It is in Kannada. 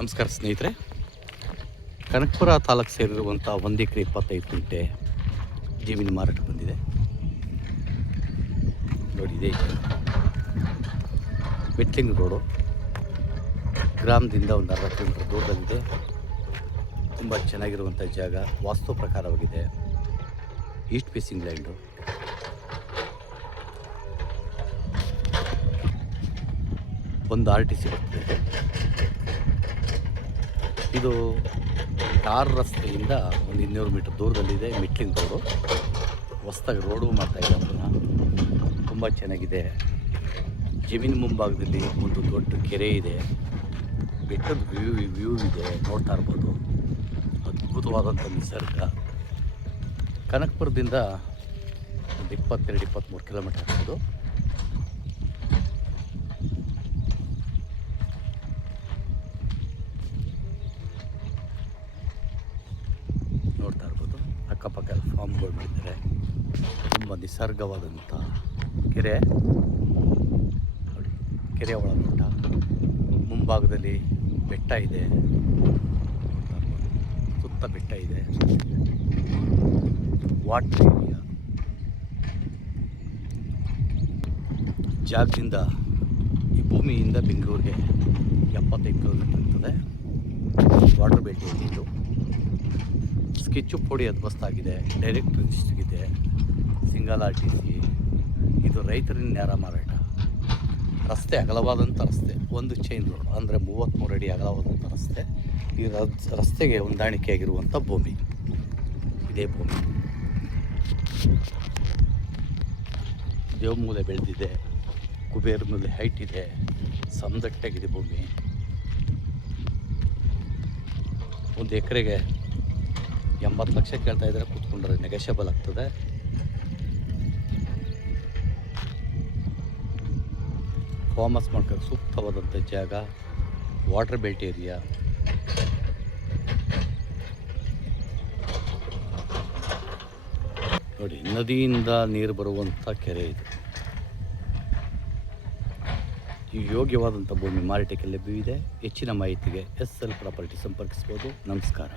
ನಮಸ್ಕಾರ ಸ್ನೇಹಿತರೆ. ಕನಕಪುರ ತಾಲೂಕು ಸೇರಿರುವಂಥ 1 ಎಕರೆ 25 ಗುಂಟೆ ಜಮೀನು ಮಾರಾಟ ಬಂದಿದೆ ನೋಡಿ. ಇದೆ ಮೆಟ್ಲಿಂಗ್ ರೋಡು, ಗ್ರಾಮದಿಂದ ಒಂದು 60 ಕಿಲೋಮೀಟರ್ ದೂರದಲ್ಲಿದೆ. ತುಂಬ ಚೆನ್ನಾಗಿರುವಂಥ ಜಾಗ, ವಾಸ್ತು ಪ್ರಕಾರವಾಗಿದೆ. East facing land. ಒಂದು RTC ಬರ್ತದೆ. ಇದು ಟಾರ್ ರಸ್ತೆಯಿಂದ ಒಂದು 200 ಮೀಟರ್ ದೂರದಲ್ಲಿದೆ. ಮೆಟ್ಲಿಂಗ್ ರೋಡು, ಹೊಸದಾಗಿ ರೋಡು ಮಾಡ್ತಾಯಿದ್ದಾರೆ ಅದನ್ನು. ತುಂಬ ಚೆನ್ನಾಗಿದೆ. ಜಮೀನು ಮುಂಭಾಗದಲ್ಲಿ ಒಂದು ದೊಡ್ಡ ಕೆರೆ ಇದೆ, ಬೆಟ್ಟದ ವ್ಯೂ ಇದೆ, ನೋಡ್ತಾ ಇರ್ಬೋದು. ಅದ್ಭುತವಾದಂಥ ನಿಸರ್ಗ. ಕನಕಪುರದಿಂದ ಒಂದು 22-23 ಕಿಲೋಮೀಟರ್ ಆಗ್ಬೋದು. ನೋಡ್ತಾ ಇರ್ಬೋದು. ಅಕ್ಕಪಕ್ಕ ಫಾರ್ಮ್ಗಳು ಮಾಡಿದ್ದಾರೆ. ತುಂಬ ನಿಸರ್ಗವಾದಂಥ ಕೆರೆ ನೋಡಿ. ಕೆರೆಯ ಒಳನೋಟ, ಮುಂಭಾಗದಲ್ಲಿ ಬೆಟ್ಟ ಇದೆ, ಸುತ್ತ ಬೆಟ್ಟ ಇದೆ. Water area. ಜಾಗದಿಂದ ಈ ಭೂಮಿಯಿಂದ ಬೆಂಗಳೂರಿಗೆ 75 ಕಿಲೋಮೀಟರ್ ಇರ್ತದೆ. ವಾಟರ್ ಬೆಲ್ಟ್ ಇದು. ಸ್ಕೆಚ್ಚು ಪೋಡಿ ಅದ್ಭುತವಾಗಿದೆ. ಡೈರೆಕ್ಟ್ ರಿಜಿಸ್ಟ್ರಿಗೆ ಇದೆ. Single RTC. ಇದು ರೈತರಿಂದ ನೇರ ಮಾರಾಟ. ರಸ್ತೆ ಅಗಲವಾದಂಥ ರಸ್ತೆ, ಒಂದು ಚೈನ್ ರೋಡ್, ಅಂದರೆ 33 ಅಡಿ ಅಗಲವಾದಂಥ ರಸ್ತೆ. ಈ ರಸ್ತೆಗೆ ಹೊಂದಾಣಿಕೆಯಾಗಿರುವಂಥ ಭೂಮಿ ಇದೇ ಭೂಮಿ. ದೇವಮೂಲೆ ಬೆಳೆದಿದೆ, ಕುಬೇರ ಮೇಲೆ ಹೈಟ್ ಇದೆ, ಸಮದಟ್ಟಾಗಿದೆ ಭೂಮಿ. ಒಂದು ಎಕರೆಗೆ 80 ಲಕ್ಷ ಕೇಳ್ತಾ ಇದ್ದಾರೆ. ಕೂತ್ಕೊಂಡ್ರೆ ನೆಗೋಷಿಯಬಲ್ ಆಗ್ತದೆ. ಫಾರ್ಮಸ್ ಮಾಡ್ಕೊಂಡು ಸೂಕ್ತವಾದಂಥ ಜಾಗ, ವಾಟರ್ ಬೆಲ್ಟ್ ಏರಿಯಾ. ನೋಡಿ, ನದಿಯಿಂದ ನೀರು ಬರುವಂಥ ಕೆರೆ ಇದು. ಈ ಯೋಗ್ಯವಾದಂಥ ಭೂಮಿ ಮಾರಾಟಕ್ಕೆ ಲಭ್ಯವಿದೆ. ಹೆಚ್ಚಿನ ಮಾಹಿತಿಗೆ SL ಪ್ರಾಪರ್ಟಿ ಸಂಪರ್ಕಿಸ್ಬೋದು. ನಮಸ್ಕಾರ.